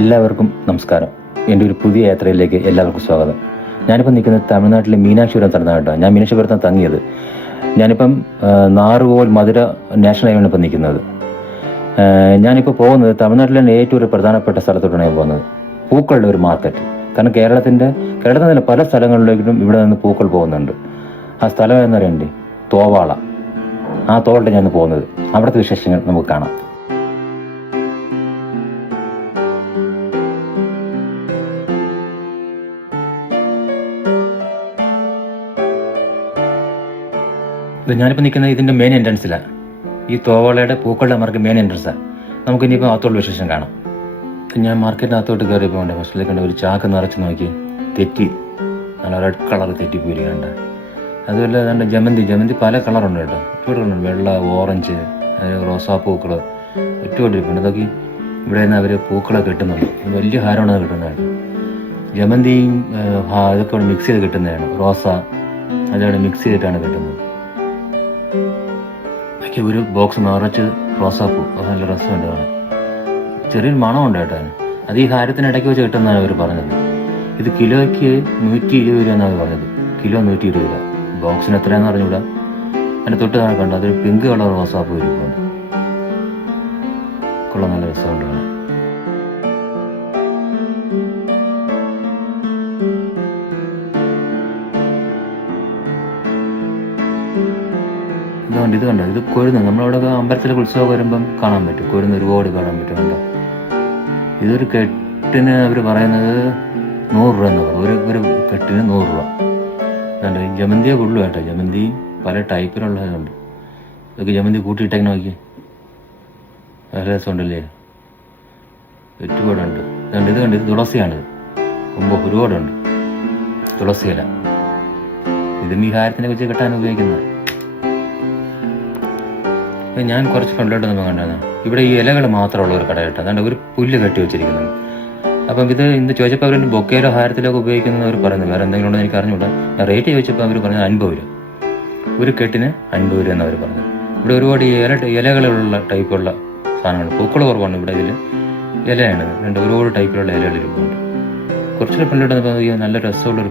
എല്ലാവർക്കും നമസ്കാരം. എൻ്റെ ഒരു പുതിയ യാത്രയിലേക്ക് എല്ലാവർക്കും സ്വാഗതം. ഞാനിപ്പോൾ നിൽക്കുന്നത് തമിഴ്നാട്ടിലെ മീനാക്ഷിപുരം സ്ഥലത്താണ്. ഞാൻ മീനാക്ഷിപുരത്താണ് തങ്ങിയത്. ഞാനിപ്പം നാറുകോൽ മധുര നാഷണൽ ഹൈവേയാണ് ഇപ്പം നിൽക്കുന്നത്. ഞാനിപ്പോൾ പോകുന്നത് തമിഴ്നാട്ടിലെ ഏറ്റവും ഒരു പ്രധാനപ്പെട്ട സ്ഥലത്തോട്ടാണ് ഞാൻ പോകുന്നത്. പൂക്കളുടെ ഒരു മാർക്കറ്റ്. കാരണം കേരളത്തിൽ തന്നെ പല സ്ഥലങ്ങളിലേക്കും ഇവിടെ നിന്ന് പൂക്കൾ പോകുന്നുണ്ട്. ആ സ്ഥലം എന്ന് പറയണ്ടേ തോവാള. ആ തോവാള ഞാൻ പോകുന്നത്. അവിടുത്തെ വിശേഷങ്ങൾ നമുക്ക് കാണാം. ഞാനിപ്പോൾ നിൽക്കുന്നത് ഇതിൻ്റെ മെയിൻ എൻട്രൻസിലാണ്. ഈ തോവാളയുടെ പൂക്കളുടെ മാർക്കറ്റ് മെയിൻ എൻട്രൻസാണ്. നമുക്കിനിയിപ്പോൾ അകത്തോട്ട് വിശേഷം കാണാം. ഞാൻ മാർക്കറ്റിനകത്തോട്ട് കയറിയപ്പോൾ ഉണ്ട് ഫസ്റ്റിലേക്ക് കണ്ട ഒരു ചാക്ക് നിറച്ച് നോക്കി തെറ്റി, നല്ല റെഡ് കളർ തെറ്റിപ്പോയി കണ്ട. അതുപോലെ ഏതാണ്ട് ജമന്തി പല കളറുണ്ട് കേട്ടോ. ഒരുപാട് വെള്ള, ഓറഞ്ച്, റോസാപ്പൂക്കൾ ഒരുപാട് ഇരിപ്പുണ്ട്. അതൊക്കെ ഇവിടെ നിന്ന് അവർ പൂക്കളെ കിട്ടുന്നുണ്ട്. വലിയ ഹാരമാണ് അത് കിട്ടുന്നതാണ്. ജമന്തിയും ഇതൊക്കെ മിക്സ് ചെയ്ത് കിട്ടുന്നതാണ്. റോസ അതോടെ മിക്സ് ചെയ്തിട്ടാണ് കിട്ടുന്നത്. ഒരു ബോക്സ് നിറച്ച് റോസാപ്പൂ, അത് നല്ല രസമുണ്ട് കാണാൻ. ചെറിയൊരു മണമുണ്ട് കേട്ടോ. അത് ഈ ഹാരത്തിനിടയ്ക്ക് വെച്ച് കിട്ടുന്നതാണ് അവർ പറഞ്ഞത്. ഇത് കിലോയ്ക്ക് 120 രൂപ എന്നാണ് പറഞ്ഞത്. കിലോ 120 രൂപ. ബോക്സിന് എത്രയാണെന്ന് അറിഞ്ഞൂടാ. അതിൻ്റെ തൊട്ട് താഴെ കണ്ടു അതൊരു പിങ്ക് കളർ റോസാപ്പൂ ഇരിപ്പുണ്ട്. കൊള്ളാം, നല്ല രസമുണ്ട് കാണാൻ. ഇത് കണ്ടോ, ഇത് കൊരുന്ന്. നമ്മളവിടെ അമ്പലത്തിലെ ഉത്സവം വരുമ്പം കാണാൻ പറ്റും. കൊരുന്ന് ഒരുപാട് കാണാൻ പറ്റും. കണ്ടോ, ഇതൊരു കെട്ടിന് അവർ പറയുന്നത് 100 രൂപ എന്ന് പറയും. ഒരു കെട്ടിന് 100 രൂപ. കണ്ടോ, ജമന്തിയെ കൊള്ളു കേട്ടോ. ജമന്തി പല ടൈപ്പിലുള്ളതുണ്ട്. ഇതൊക്കെ ജമന്തി കൂട്ടിയിട്ടേക്ക് നോക്കി, നല്ല രസമുണ്ടല്ലേ. ഒരുപാടുണ്ട്. ഇത് കണ്ട്, ഇത് തുളസിയാണിത്. മുമ്പ് ഒരുപാടുണ്ട് തുളസിയില. ഇതും ഈ ഹാരത്തിനെ വെച്ച് കെട്ടാൻ ഉപയോഗിക്കുന്നത്. ഞാൻ കുറച്ച് ഫ്രണ്ടിലോട്ട് നമ്മൾ കണ്ടായിരുന്നു. ഇവിടെ ഈ ഇലകൾ മാത്രമുള്ള ഒരു കട കേട്ടോ. അതുകൊണ്ട് ഒരു പുല്ല് കെട്ടി വെച്ചിരിക്കുന്നത്. അപ്പം ഇന്ന് ചോദിച്ചപ്പോൾ അവർ ബൊക്കയിലോ ഹാരത്തിലൊക്കെ ഉപയോഗിക്കുന്നത് അവർ പറയുന്നത്. വേറെ എന്തെങ്കിലും ഉണ്ടെന്ന് എനിക്ക് അറിഞ്ഞുകൂടാ. റേറ്റ് ചോദിച്ചപ്പോൾ അവർ പറഞ്ഞത് 50 രൂപ. ഒരു കെട്ടിന് 50 രൂപ എന്നവർ പറഞ്ഞത്. ഇവിടെ ഒരുപാട് ഇലകളുള്ള ടൈപ്പുള്ള സാധനങ്ങൾ. പൂക്കൾ കുറവാണ് ഇവിടെ. ഇതിൽ ഇലയാണ്. ഒരുപാട് ടൈപ്പിലുള്ള ഇലകൾ ഇരിപ്പുണ്ട്. കുറച്ചുകൂടെ ഫ്രണ്ടിലോട്ട് നല്ല രസമുള്ളൊരു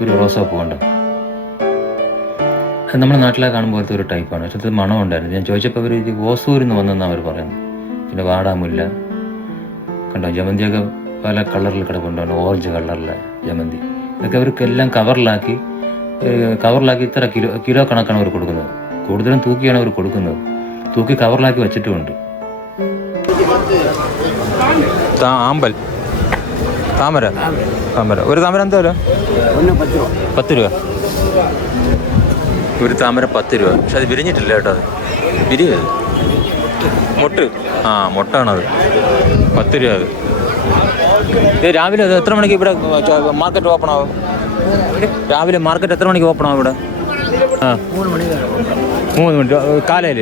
ഒരു റോസാപ്പൂ ഉണ്ട്. അത് നമ്മുടെ നാട്ടിലെ കാണുമ്പോഴത്തെ ഒരു ടൈപ്പാണ്. പക്ഷെ അത് മണം ഉണ്ടായിരുന്നു. ഞാൻ ചോദിച്ചപ്പോൾ അവർ ഇത് ഓസൂരിൽ നിന്ന് വന്നെന്നാണ് അവർ പറയുന്നത്. പിന്നെ വാടാമുല്ല കണ്ടോ, ജമന്തിയൊക്കെ പല കളറിൽ കിടപ്പുണ്ടാണ്. ഓറഞ്ച് കളറിലെ ജമന്തി. ഇതൊക്കെ അവർക്കെല്ലാം കവറിലാക്കി ഇത്ര കിലോ കണക്കാണ് അവർ കൊടുക്കുന്നത്. കൂടുതലും തൂക്കിയാണ് അവർ കൊടുക്കുന്നത്. തൂക്കി കവറിലാക്കി വെച്ചിട്ടുമുണ്ട്. ആമ്പൽ താമര ഒരു താമര എന്താ വില? 10 രൂപ. ഒരു താമര 10 രൂപ. പക്ഷെ അത് വിരിഞ്ഞിട്ടില്ല കേട്ടോ. അത് വിരിയത് മൊട്ടാണത്. 10 രൂപ. അത് ഇത് രാവിലെ എത്ര മണിക്ക് ഇവിടെ മാർക്കറ്റ് ഓപ്പൺ ആവും? രാവിലെ മാർക്കറ്റ് എത്ര മണിക്ക് ഓപ്പൺ ആവും ഇവിടെ? 3 മണി. കാലയിൽ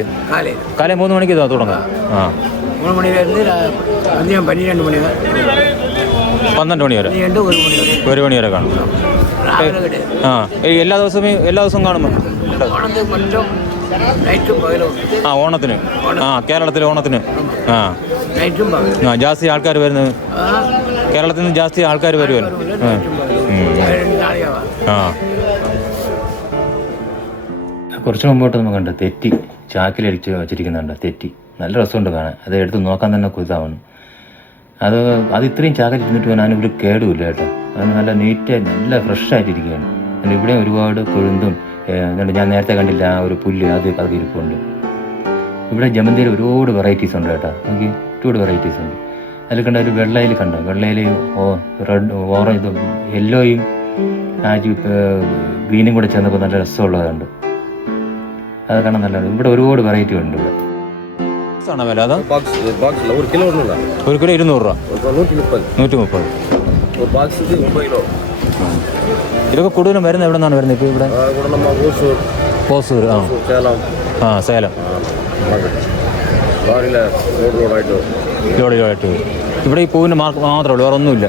3 മണിക്ക് തുടങ്ങാം. 3 മണിയിലിருந்து 12 മണി വരെ. 12 മണി വരെ, 1 മണി വരെ കാണും. എല്ലാ ദിവസവും കാണുമ്പോൾ ഓണത്തിന്. കേരളത്തിലെ ഓണത്തിന് ജാസ്തി ആൾക്കാർ വരുന്നത്. കേരളത്തിൽ നിന്ന് ജാസ്തി ആൾക്കാർ വരുമല്ലോ. കുറച്ച് മുമ്പോട്ട് നമുക്ക് കണ്ട തെറ്റി ചാക്കിലടിച്ച് വെച്ചിരിക്കുന്നുണ്ട്. തെറ്റി നല്ല രസമുണ്ട് കാണാൻ. അത് എടുത്ത് നോക്കാൻ തന്നെ കൊതാവണം. അത് ഇത്രയും ചാക്കിൽ ഇരുന്നിട്ട് ഞാനൊരു കേടുമില്ല കേട്ടോ. അത് നല്ല നീറ്റായി നല്ല ഫ്രഷായിട്ടിരിക്കുകയാണ്. പിന്നെ ഇവിടെ ഒരുപാട് കൊഴുന്തും ഞാൻ നേരത്തെ കണ്ടില്ല ആ ഒരു പുല്ല് അത് ഇരിപ്പുണ്ട്. ഇവിടെ ജമന്തിയിൽ ഒരുപാട് വെറൈറ്റീസ് ഉണ്ട് കേട്ടോ. നമുക്ക് ഒരുപാട് വെറൈറ്റീസ് ഉണ്ട്. അതിൽ കണ്ട ഒരു വെള്ളയിൽ കണ്ടോ, വെള്ളയിൽ റെഡ്, ഓറഞ്ച്, യെല്ലോയും ഗ്രീനും കൂടെ ചേർന്നപ്പോൾ നല്ല രസമുള്ളതുണ്ട്. അത് കാണാൻ നല്ലതാണ്. ഇവിടെ ഒരുപാട് വെറൈറ്റി ഉണ്ട്. ഇവിടെ വില അതോ 1 കിലോ 200 രൂപ, 130. ഇതൊക്കെ കൂടുതലും വരുന്നത് എവിടെ നിന്നാണ് വരുന്നത്? ഇപ്പോൾ ഇവിടെ ഹോസൂർ, സേലം ലോഡായിട്ട്. ഇവിടെ ഈ പൂവിൻ്റെ മാർക്ക് മാത്രമേ ഉള്ളൂ, വേറെ ഒന്നുമില്ല.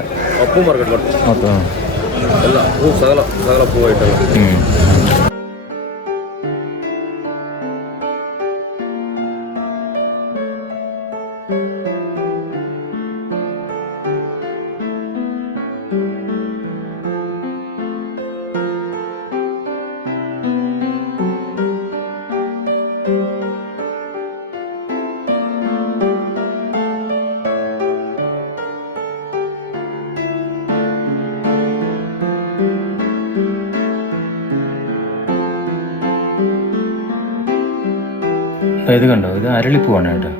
അപ്പോൾ ഇത് കണ്ടോ, ഇത് അരളിപ്പൂവാണ് കേട്ടോ.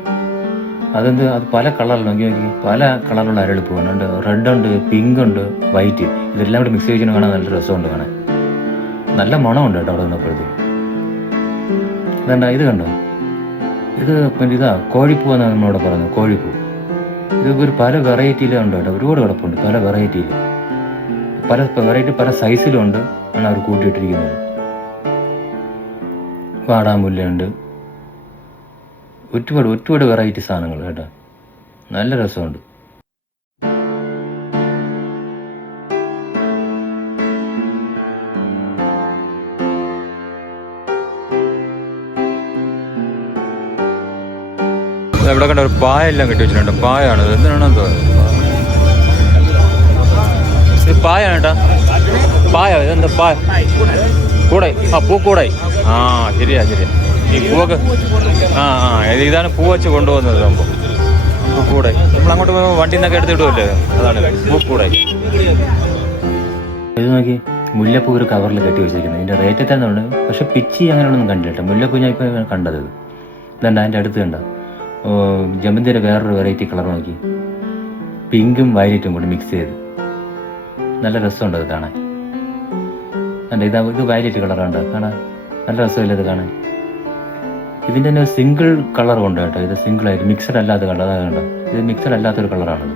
അത് പല കളറിൽ നോക്കി പല കളറിലുള്ള അരളിപ്പൂവാണ്. ഉണ്ട് റെഡ് ഉണ്ട്, പിങ്ക് ഉണ്ട്, വൈറ്റ്. ഇതെല്ലാം കൂടി മിക്സ് ചെയ്ത് കാണാൻ നല്ല രസമുണ്ട് കാണാൻ. നല്ല മണമുണ്ട് കേട്ടോ അവിടെ നിന്നപ്പോഴത്തേക്ക്. ഇതണ്ട ഇത് കണ്ടോ, ഇത് പിന്നെ ഇതാ കോഴിപ്പൂ എന്നാണ് നമ്മളിവിടെ പറയുന്നത്, കോഴിപ്പൂ. ഇത് ഒരു പല വെറൈറ്റിയിലുണ്ട് കേട്ടോ, ഒരുപാട് കിടപ്പുണ്ട് പല വെറൈറ്റിയിൽ. പല വെറൈറ്റി പല സൈസിലും ഉണ്ട് ആണ് അവർ കൂട്ടിയിട്ടിരിക്കുന്നത്. വാടാമുല്ലയുണ്ട്, ഒരുപാട് വെറൈറ്റി സാധനങ്ങൾ കേട്ടോ, നല്ല രസമുണ്ട്. ഇവിടെ കണ്ട ഒരു പായ എല്ലാം കെട്ടി വെച്ചിട്ടുണ്ട്. പായാണ്, എന്തിനാണെന്ന് തോന്നുന്നു. ഇത് പായാണ് കേട്ടാ, പായ. ഇതെന്താ പായ? കൂടായി. ആ പൂക്കൂടായി. ആ ശരിയാ. ഈ പൂവൊക്കെ ഇതാണ് പൂ വെച്ച് കൊണ്ടുപോകുന്നത് സംഭവം. പൂക്കൂടായി നമ്മൾ അങ്ങോട്ട് പോകുമ്പോൾ വണ്ടിയിൽ നിന്നൊക്കെ എടുത്തിടുമല്ലേ, അതാണ് പൂക്കൂടായി. ഇത് നോക്കി, മുല്ലപ്പൂ ഒരു കവറിൽ കെട്ടി വെച്ചിരിക്കുന്നത്. ഇതിൻ്റെ റേറ്റ് എത്രയാണെന്നുണ്ട്, പക്ഷെ പിച്ചി അങ്ങനെയൊന്നും കണ്ടില്ല. മുല്ലപ്പൂ ഞാൻ ഇപ്പോൾ കണ്ടത് ഇതുണ്ട്. അതിൻ്റെ അടുത്ത് കണ്ട ജമന്തിയുടെ വേറൊരു വെറൈറ്റി കളർ നോക്കി, പിങ്കും വയലറ്റും കൂടി മിക്സ് ചെയ്ത് നല്ല രസമുണ്ട് അത് കാണാൻ. അല്ല ഇത് വയലറ്റ് കളറുണ്ട് കാണാൻ, നല്ല രസമില്ല ഇത് കാണാൻ. ഇതിൻ്റെ തന്നെ സിംഗിൾ കളറും ഉണ്ട് കേട്ടോ. ഇത് സിംഗിളായിട്ട് മിക്സഡ് അല്ലാത്ത കളർ, അതാ കണ്ടോ, ഇത് മിക്സഡ് അല്ലാത്തൊരു കളറാണത്.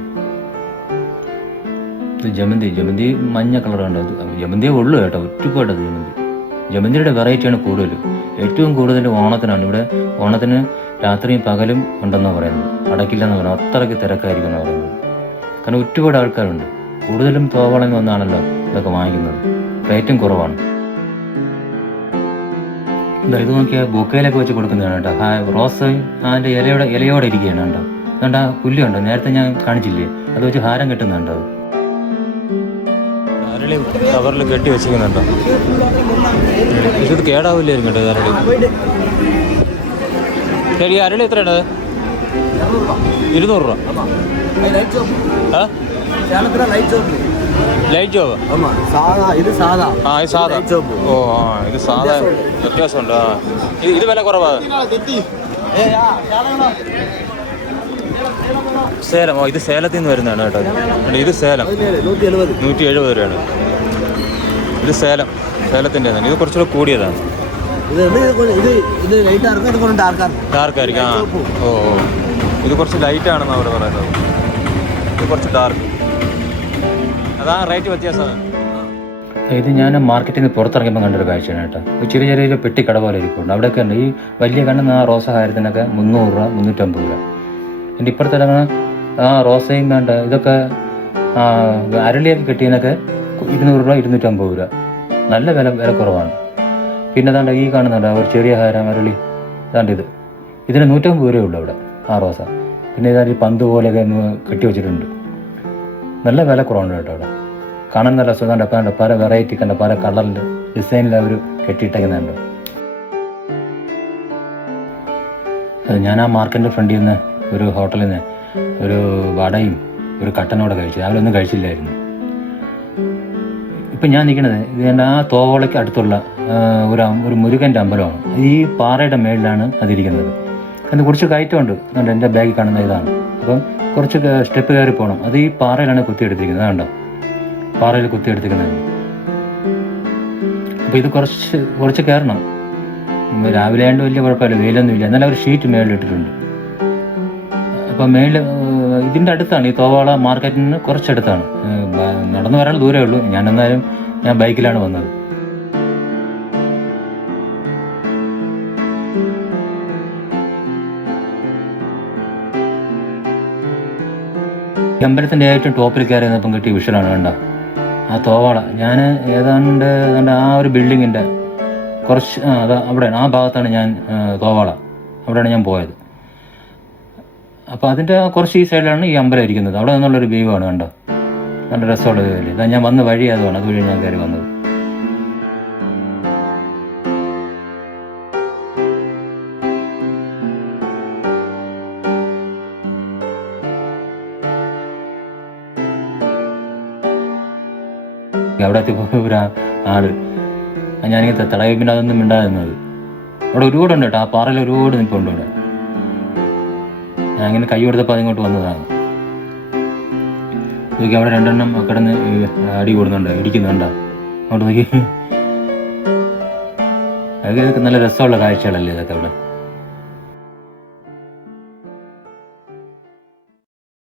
ഇത് ജമന്തി മഞ്ഞ കളറുണ്ട്. അത് ജമന്തിയേ ഉള്ളൂ കേട്ടോ, ഒറ്റപ്പാടത് ജമന്തിയുടെ വെറൈറ്റിയാണ് കൂടുതലും. ഏറ്റവും കൂടുതൽ ഓണത്തിനാണ്. ഇവിടെ ഓണത്തിന് രാത്രിയും പകലും ഉണ്ടെന്നാണ് പറയുന്നത്, അടയ്ക്കില്ലെന്ന് പറയുന്നത്. അത്രയ്ക്ക് തിരക്കായിരിക്കും എന്നാണ് പറയുന്നത്. കാരണം ഒരുപാട് ആൾക്കാരുണ്ട്. കൂടുതലും തോവളങ്ങ വന്നാണല്ലോ ഇതൊക്കെ വാങ്ങിക്കുന്നത്, റേറ്റും കുറവാണ്. ഇത് നോക്കിയാൽ ബൊക്കയിലൊക്കെ വെച്ച് കൊടുക്കുന്നതാണ് കേട്ടോ. റോസ് അതിൻ്റെ ഇലയോടെ ഇരിക്കുകയാണ് കേട്ടോ. അതുകൊണ്ട് ആ പുല്ലുണ്ടോ, നേരത്തെ ഞാൻ കാണിച്ചില്ലേ, അത് വെച്ച് ഹാരം കെട്ടുന്നുണ്ടോ. അരളി കവറിൽ കെട്ടി വെച്ചിരിക്കുന്നുണ്ടോ. ഇത് കേടാവില്ലായിരിക്കും കേട്ടോ അരളി. ശരി, അരളി എത്രയാണ്? 200 രൂപ. Light job? ഇത് സാധാ. ഓ ഇത് സാധാ, വ്യത്യാസമുണ്ട്. ഇത് വില കുറവാണ്. സേലം. ഇത് സേലത്തിൽ നിന്ന് വരുന്നതാണ് കേട്ടോ. ഇത് സേലം 170 രൂപയാണ്. ഇത് സേലത്തിൻ്റെ തന്നെ. ഇത് കുറച്ചുകൂടെ കൂടിയതാണ്. ഡാർക്കായിരിക്കും. ഓ ഇത് കുറച്ച് ലൈറ്റാണെന്ന് അവർ പറയുന്നത്. ഇത് കുറച്ച് ഡാർക്ക്, അതാ റേറ്റ് വ്യത്യാസമാണ്. ഇത് ഞാൻ മാർക്കറ്റിൽ നിന്ന് പുറത്തിറങ്ങിയപ്പോൾ കണ്ടൊരു കാഴ്ചയാണ് കേട്ടോ. ചെറിയ പെട്ടിക്കട പോലെ ഇരിക്കുന്നുണ്ട്. അവിടെയൊക്കെ ഉണ്ട് ഈ വലിയ കാണുന്ന ആ റോസ ഹാരത്തിനൊക്കെ 300 രൂപ 350 രൂപ. എൻ്റെ ഇപ്പുറത്തെ ആ റോസയും വേണ്ട ഇതൊക്കെ അരളിയൊക്കെ കിട്ടിയതിനൊക്കെ 200 രൂപ 250 രൂപ. നല്ല വില കുറവാണ്. പിന്നെ അതാണ്ട് ഈ കാണുന്നുണ്ട് ഒരു ചെറിയ ഹാരം അരളി. അതാണ്ട് ഇതിന് 150 രൂപയേ ഉള്ളൂ അവിടെ ആ റോസ. പിന്നെ ഇതാണ്ട് ഈ പന്ത് പോലെയൊക്കെ കെട്ടി വെച്ചിട്ടുണ്ട്. നല്ല വില കുറവുണ്ട് കേട്ടോ അവിടെ. കാണാൻ നല്ല രസമുണ്ട്. അപ്പം പല വെറൈറ്റി കണ്ട പല കളറിൽ ഡിസൈനിൽ അവർ കെട്ടിയിട്ടേക്കുന്നുണ്ട്. ഞാൻ ആ മാർക്കറ്റിൻ്റെ ഫ്രണ്ടിൽ നിന്ന് ഒരു ഹോട്ടലിൽ നിന്ന് ഒരു വടയും ഒരു കട്ടനോടെ കഴിച്ചു. രാവിലെ കഴിച്ചില്ലായിരുന്നു. ഇപ്പം ഞാൻ നിൽക്കുന്നത് ഇത് ആ തോവളയ്ക്ക് അടുത്തുള്ള ഒരു മുരുകൻ്റെ അമ്പലമാണ്. ഈ പാറയുടെ മേളിലാണ് അതിരിക്കുന്നത്. അതിന് കുറച്ച് കയറ്റമുണ്ട്. അതുകൊണ്ട് എൻ്റെ ബാഗിൽ കാണുന്ന ഇതാണ്. അപ്പം കുറച്ച് സ്റ്റെപ്പ് കയറി പോകണം. അത് ഈ പാറയിലാണ് കുത്തിയെടുത്തിരിക്കുന്നത്. അതുകൊണ്ടോ പാറയിൽ കുത്തിയെടുത്തിരിക്കുന്നത്. അപ്പോൾ ഇത് കുറച്ച് കയറണം. രാവിലെ ആയതുകൊണ്ട് വലിയ കുഴപ്പമില്ല, വെയിലൊന്നുമില്ല. എന്നാലും ഒരു ഷീറ്റ് മേളിലിട്ടിട്ടുണ്ട്. അപ്പം ഇതിൻ്റെ അടുത്താണ് ഈ തോവാള മാർക്കറ്റിൽ നിന്ന് കുറച്ചടുത്താണ്. നടന്നു വരാൻ ദൂരമേ ഉള്ളൂ. ഞാൻ ബൈക്കിലാണ് വന്നത്. അമ്പലത്തിൻ്റെ ഏറ്റവും ടോപ്പിൽ കയറി നിന്നപ്പം കിട്ടിയ വിഷലാണ് വേണ്ട ആ തോവാള. ഞാൻ ഏതാണ്ട് ആ ഒരു ബിൽഡിങ്ങിൻ്റെ കുറച്ച് അവിടെയാണ്, ആ ഭാഗത്താണ് ഞാൻ തോവാള, അവിടെയാണ് ഞാൻ പോയത്. അപ്പോൾ അതിൻ്റെ കുറച്ച് ഈ സൈഡിലാണ് ഈ അമ്പലം ഇരിക്കുന്നത്. അവിടെ നിന്നുള്ളൊരു വ്യൂ ആണ് കണ്ടോ, നല്ല രസമുള്ള വ്യൂ അല്ലേ. ഇതാ ഞാൻ വന്ന വഴി അതുമാണ്, അതുവഴി ഞാൻ കയറി വന്നത്. അവിടെ എത്തിയപ്പോൾ ഒരു ആള് ഞാനിങ്ങനെ തടവി, പിന്നെ അതൊന്നും മിണ്ടാകുന്നത് അവിടെ ഒരുപാടുണ്ട് കേട്ടോ, ആ പാറയിൽ ഒരുപാട് നിൽപ്പുണ്ട് ഇവിടെ. ഞാൻ അങ്ങനെ കൈ കൊടുത്തപ്പോൾ അതിങ്ങോട്ട് വന്നതാണ്. നോക്കി അവിടെ രണ്ടെണ്ണം കിടന്ന് അടി കൂടുന്നുണ്ട്, ഇടിക്കുന്നുണ്ടോ അങ്ങോട്ട് നോക്കി. അതൊക്കെ നല്ല രസമുള്ള കാഴ്ചകളല്ലേ ഇതൊക്കെ ഇവിടെ.